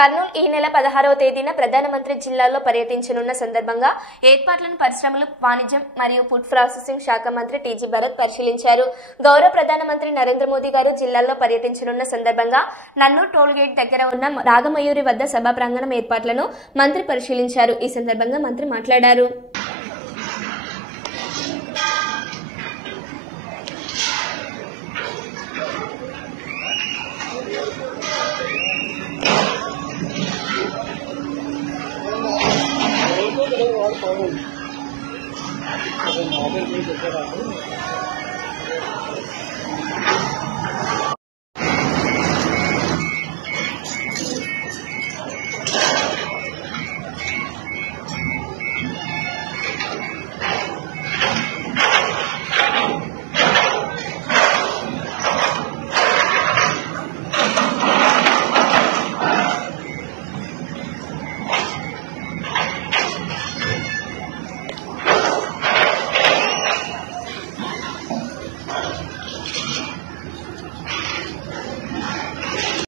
కర్నూలు ఈ నెల 16వ తేదీన ప్రధానమంత్రి జిల్లాలో పర్యటించనున్న సందర్భంగా ఏర్పాట్లను పరిశ్రమలు, వాణిజ్యం మరియు ఫుడ్ ప్రాసెసింగ్ శాఖ మంత్రి టీజీ భరత్ పరిశీలించారు. గౌరవ ప్రధానమంత్రి నరేంద్ర మోదీ గారు జిల్లాలో పర్యటించనున్న సందర్భంగా నన్నూరు టోల్ గేట్ దగ్గర ఉన్న రాగమయూరి వద్ద సభా ప్రాంగణం ఏర్పాట్లను మంత్రి పరిశీలించారు. ఈ సందర్భంగా మంత్రి మాట్లాడారు.